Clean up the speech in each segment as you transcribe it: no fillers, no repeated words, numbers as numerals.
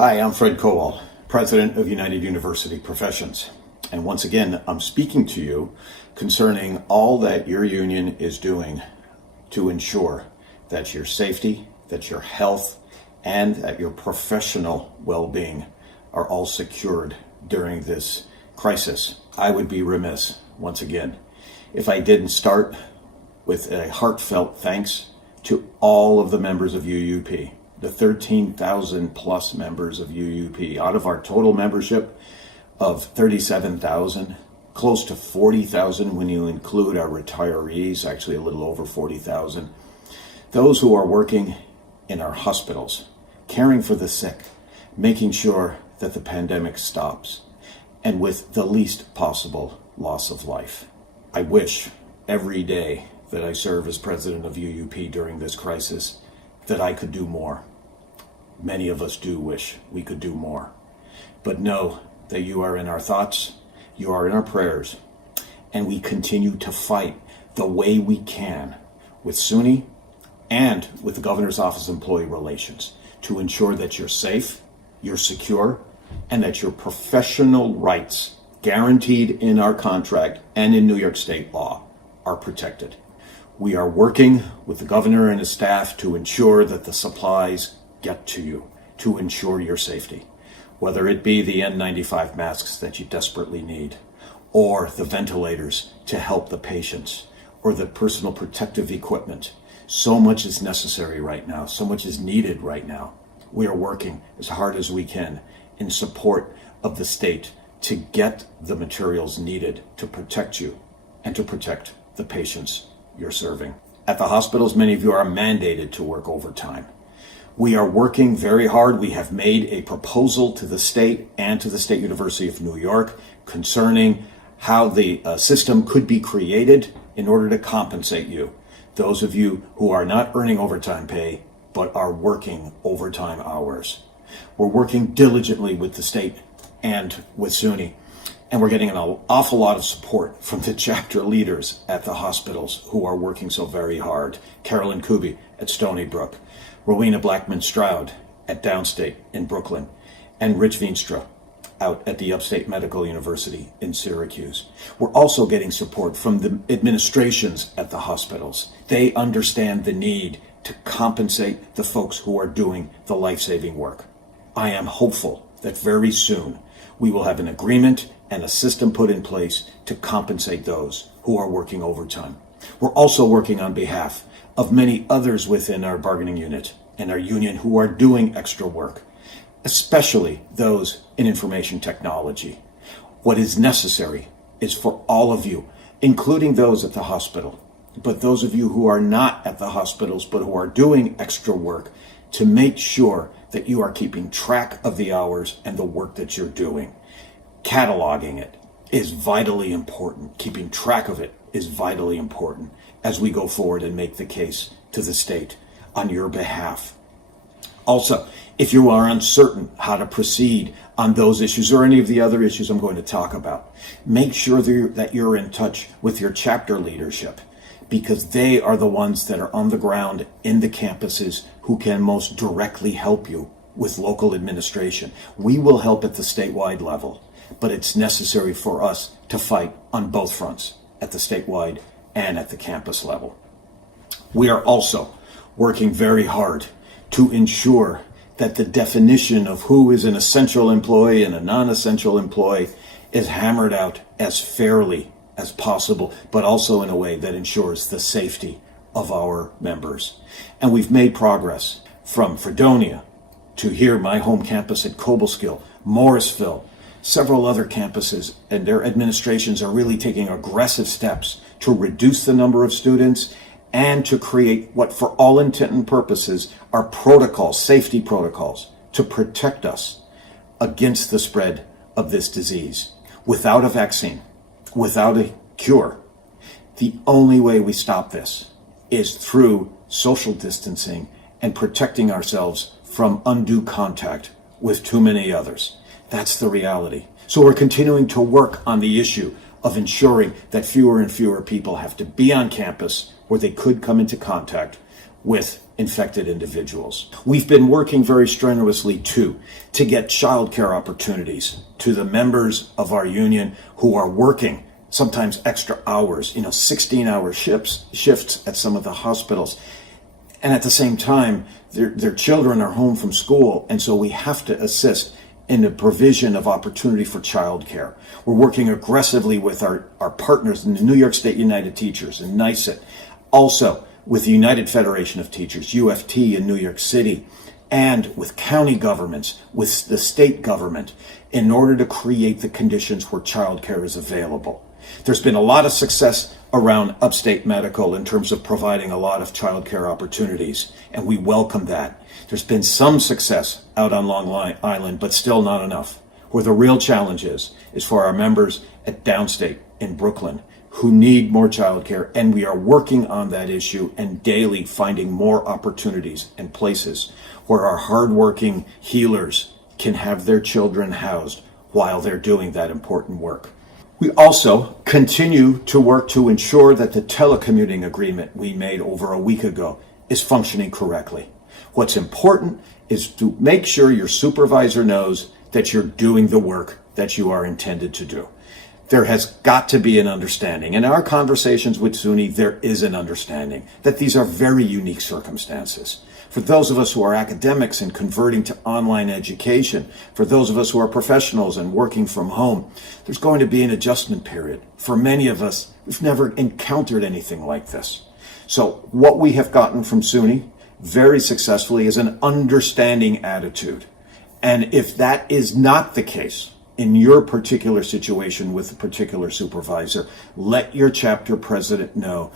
Hi, I'm Fred Kowal, President of United University Professions. And once again, I'm speaking to you concerning all that your union is doing to ensure that your safety, that your health, and that your professional well-being are all secured during this crisis. I would be remiss, once again, if I didn't start with a heartfelt thanks to all of the members of UUP, the 13,000 plus members of UUP. Out of our total membership of 37,000, close to 40,000 when you include our retirees, actually a little over 40,000. Those who are working in our hospitals, caring for the sick, making sure that the pandemic stops, and with the least possible loss of life. I wish every day that I serve as president of UUP during this crisis that I could do more. Many of us do wish we could do more. But know that you are in our thoughts, you are in our prayers, and we continue to fight the way we can with SUNY and with the Governor's Office of Employee Relations to ensure that you're safe, you're secure, and that your professional rights guaranteed in our contract and in New York State law are protected. We are working with the governor and his staff to ensure that the supplies get to you, to ensure your safety, whether it be the N95 masks that you desperately need, or the ventilators to help the patients, or the personal protective equipment. So much is necessary right now, so much is needed right now. We are working as hard as we can in support of the state to get the materials needed to protect you and to protect the patients you're serving. At the hospitals, many of you are mandated to work overtime. We are working very hard. We have made a proposal to the state and to the State University of New York concerning how the system could be created in order to compensate you, those of you who are not earning overtime pay but are working overtime hours. We're working diligently with the state and with SUNY, and we're getting an awful lot of support from the chapter leaders at the hospitals who are working so very hard. Carolyn Kuby at Stony Brook, Rowena Blackman-Stroud at Downstate in Brooklyn, and Rich Veenstra out at the Upstate Medical University in Syracuse. We're also getting support from the administrations at the hospitals. They understand the need to compensate the folks who are doing the life-saving work. I am hopeful that very soon we will have an agreement and a system put in place to compensate those who are working overtime. We're also working on behalf of many others within our bargaining unit and our union who are doing extra work, especially those in information technology. What is necessary is for all of you, including those at the hospital, but those of you who are not at the hospitals but who are doing extra work, to make sure that you are keeping track of the hours and the work that you're doing. Cataloging it is vitally important. Keeping track of it is vitally important as we go forward and make the case to the state on your behalf. Also, if you are uncertain how to proceed on those issues or any of the other issues I'm going to talk about, make sure that you're in touch with your chapter leadership, because they are the ones that are on the ground in the campuses who can most directly help you with local administration. We will help at the statewide level, but it's necessary for us to fight on both fronts, at the statewide and at the campus level. We are also working very hard to ensure that the definition of who is an essential employee and a non-essential employee is hammered out as fairly as possible, but also in a way that ensures the safety of our members. And we've made progress from Fredonia to here, my home campus at Cobleskill, Morrisville, several other campuses, and their administrations are really taking aggressive steps to reduce the number of students and to create what, for all intent and purposes, are protocols, safety protocols, to protect us against the spread of this disease. Without a vaccine, without a cure, the only way we stop this is through social distancing and protecting ourselves from undue contact with too many others. That's the reality. So we're continuing to work on the issue of ensuring that fewer and fewer people have to be on campus where they could come into contact with infected individuals. We've been working very strenuously too to get childcare opportunities to the members of our union who are working sometimes extra hours, 16-hour shifts at some of the hospitals. And at the same time, their children are home from school, and so we have to assist in the provision of opportunity for childcare. We're working aggressively with our partners in the New York State United Teachers and NYSET, also with the United Federation of Teachers, UFT in New York City, and with county governments, with the state government, in order to create the conditions where childcare is available. There's been a lot of success around upstate medical in terms of providing a lot of childcare opportunities, and we welcome that. There's been some success out on Long Island, but still not enough. Where the real challenge is for our members at downstate in Brooklyn who need more childcare, and we are working on that issue and daily finding more opportunities and places where our hardworking healers can have their children housed while they're doing that important work. We also continue to work to ensure that the telecommuting agreement we made over a week ago is functioning correctly. What's important is to make sure your supervisor knows that you're doing the work that you are intended to do. There has got to be an understanding. In our conversations with SUNY, there is an understanding that these are very unique circumstances. For those of us who are academics and converting to online education, for those of us who are professionals and working from home, there's going to be an adjustment period. For many of us, we've never encountered anything like this. So what we have gotten from SUNY very successfully is an understanding attitude. And if that is not the case in your particular situation with a particular supervisor, let your chapter president know.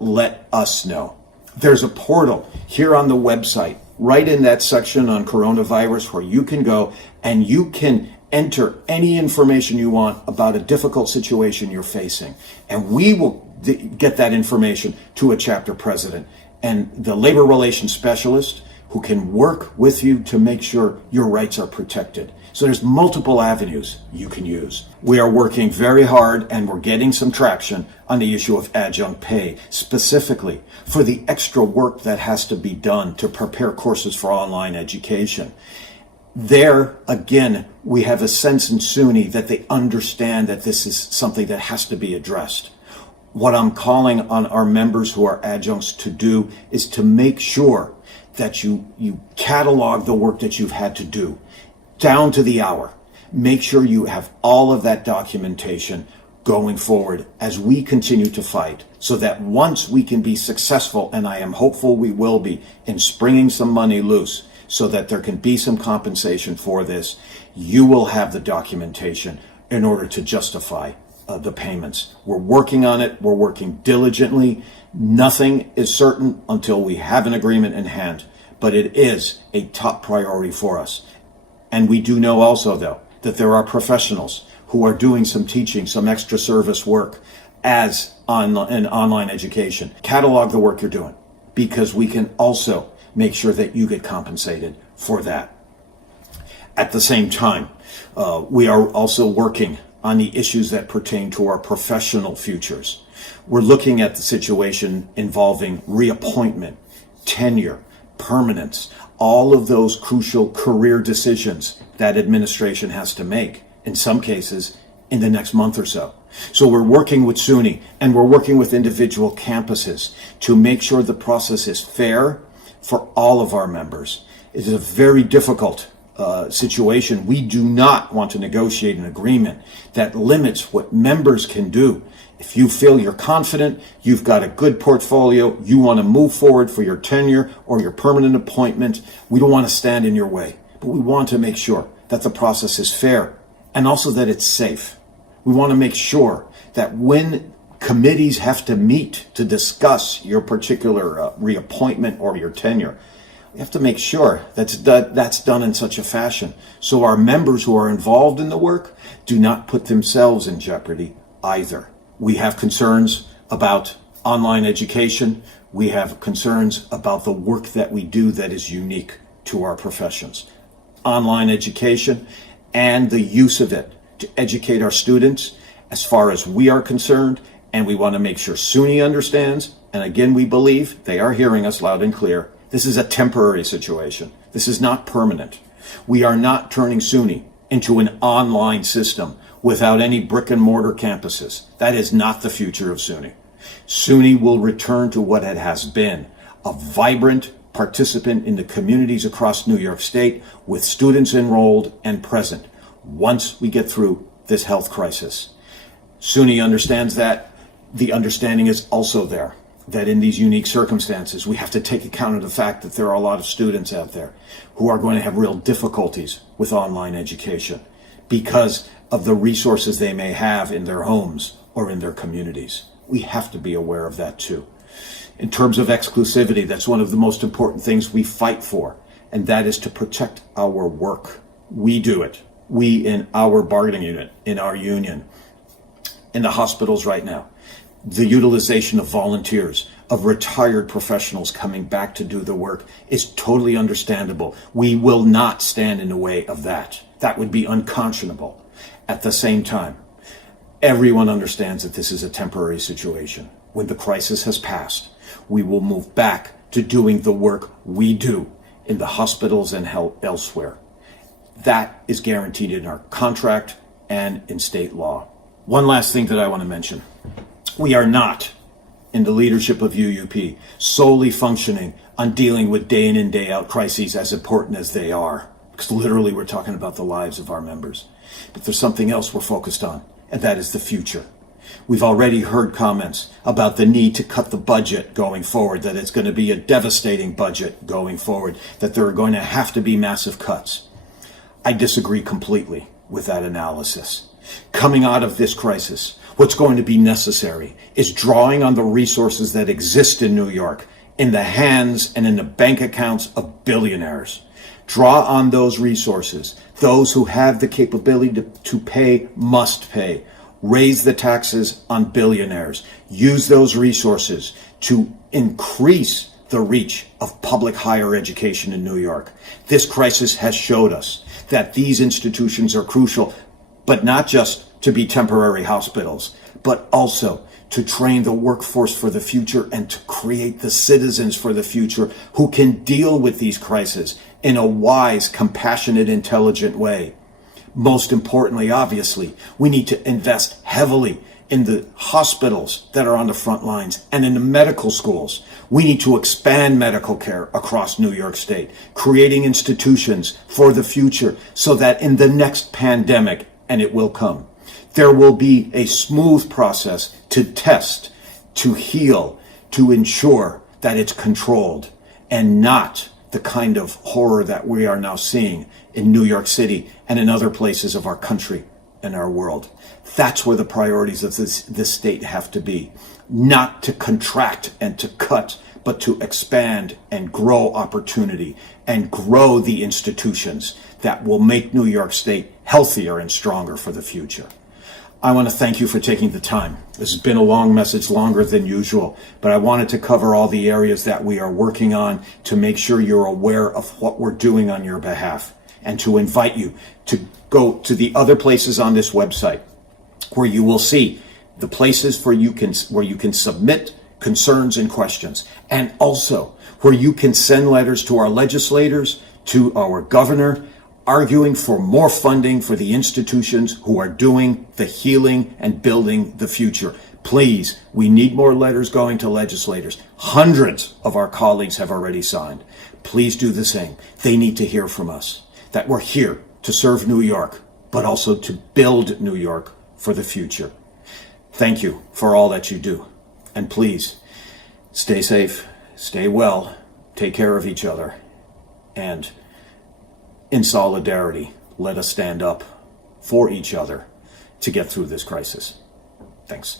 Let us know. There's a portal here on the website, right in that section on coronavirus, where you can go and you can enter any information you want about a difficult situation you're facing. And we will get that information to a chapter president and the labor relations specialist who can work with you to make sure your rights are protected. So there's multiple avenues you can use. We are working very hard and we're getting some traction on the issue of adjunct pay, specifically for the extra work that has to be done to prepare courses for online education. There, again, we have a sense in SUNY that they understand that this is something that has to be addressed. What I'm calling on our members who are adjuncts to do is to make sure that you catalog the work that you've had to do down to the hour. Make sure you have all of that documentation going forward as we continue to fight, so that once we can be successful, and I am hopeful we will be, in springing some money loose so that there can be some compensation for this, you will have the documentation in order to justify the payments. We're working on it. We're working diligently. Nothing is certain until we have an agreement in hand, but it is a top priority for us. And we do know also, though, that there are professionals who are doing some teaching, some extra service work as in online education. Catalog the work you're doing, because we can also make sure that you get compensated for that. At the same time, we are also working on the issues that pertain to our professional futures. We're looking at the situation involving reappointment, tenure, permanence, all of those crucial career decisions that administration has to make, in some cases, in the next month or so. So we're working with SUNY and we're working with individual campuses to make sure the process is fair for all of our members. It is a very difficult situation. We do not want to negotiate an agreement that limits what members can do. If you feel you're confident, you've got a good portfolio, you want to move forward for your tenure or your permanent appointment, we don't want to stand in your way. But we want to make sure that the process is fair and also that it's safe. We want to make sure that when committees have to meet to discuss your particular reappointment or your tenure, we have to make sure that's done in such a fashion so our members who are involved in the work do not put themselves in jeopardy either. We have concerns about online education. We have concerns about the work that we do that is unique to our professions. Online education and the use of it to educate our students as far as we are concerned, and we want to make sure SUNY understands, and again, we believe they are hearing us loud and clear, This is a temporary situation. This is not permanent. We are not turning SUNY into an online system without any brick and mortar campuses. That is not the future of SUNY. SUNY will return to what it has been, a vibrant participant in the communities across New York State with students enrolled and present once we get through this health crisis. SUNY understands that. The understanding is also there that in these unique circumstances, we have to take account of the fact that there are a lot of students out there who are going to have real difficulties with online education because of the resources they may have in their homes or in their communities. We have to be aware of that too. In terms of exclusivity, that's one of the most important things we fight for, and that is to protect our work. We do it. We in our bargaining unit, in our union, in the hospitals right now. The utilization of volunteers, of retired professionals coming back to do the work is totally understandable. We will not stand in the way of that. That would be unconscionable. At the same time, everyone understands that this is a temporary situation. When the crisis has passed, we will move back to doing the work we do in the hospitals and elsewhere. That is guaranteed in our contract and in state law. One last thing that I want to mention. We are not, in the leadership of UUP, solely functioning on dealing with day in and day out crises as important as they are. Because literally we're talking about the lives of our members. But there's something else we're focused on, and that is the future. We've already heard comments about the need to cut the budget going forward, that it's going to be a devastating budget going forward, that there are going to have to be massive cuts. I disagree completely with that analysis. Coming out of this crisis, what's going to be necessary is drawing on the resources that exist in New York in the hands and in the bank accounts of billionaires. Draw on those resources. Those who have the capability to pay must pay. Raise the taxes on billionaires. Use those resources to increase the reach of public higher education in New York. This crisis has showed us that these institutions are crucial, but not just to be temporary hospitals, but also to train the workforce for the future and to create the citizens for the future who can deal with these crises in a wise, compassionate, intelligent way. Most importantly, obviously, we need to invest heavily in the hospitals that are on the front lines and in the medical schools. We need to expand medical care across New York State, creating institutions for the future so that in the next pandemic, and it will come, there will be a smooth process to test, to heal, to ensure that it's controlled and not the kind of horror that we are now seeing in New York City and in other places of our country and our world. That's where the priorities of this state have to be. Not to contract and to cut, but to expand and grow opportunity and grow the institutions that will make New York State healthier and stronger for the future. I want to thank you for taking the time. This has been a long message, longer than usual, but I wanted to cover all the areas that we are working on to make sure you're aware of what we're doing on your behalf, and to invite you to go to the other places on this website where you will see the places where you can submit concerns and questions, and also where you can send letters to our legislators, to our governor, arguing for more funding for the institutions who are doing the healing and building the future. Please, we need more letters going to legislators. Hundreds of our colleagues have already signed. Please do the same. They need to hear from us that we're here to serve New York, but also to build New York for the future. Thank you for all that you do. And please, stay safe, stay well, take care of each other, and in solidarity, let us stand up for each other to get through this crisis. Thanks.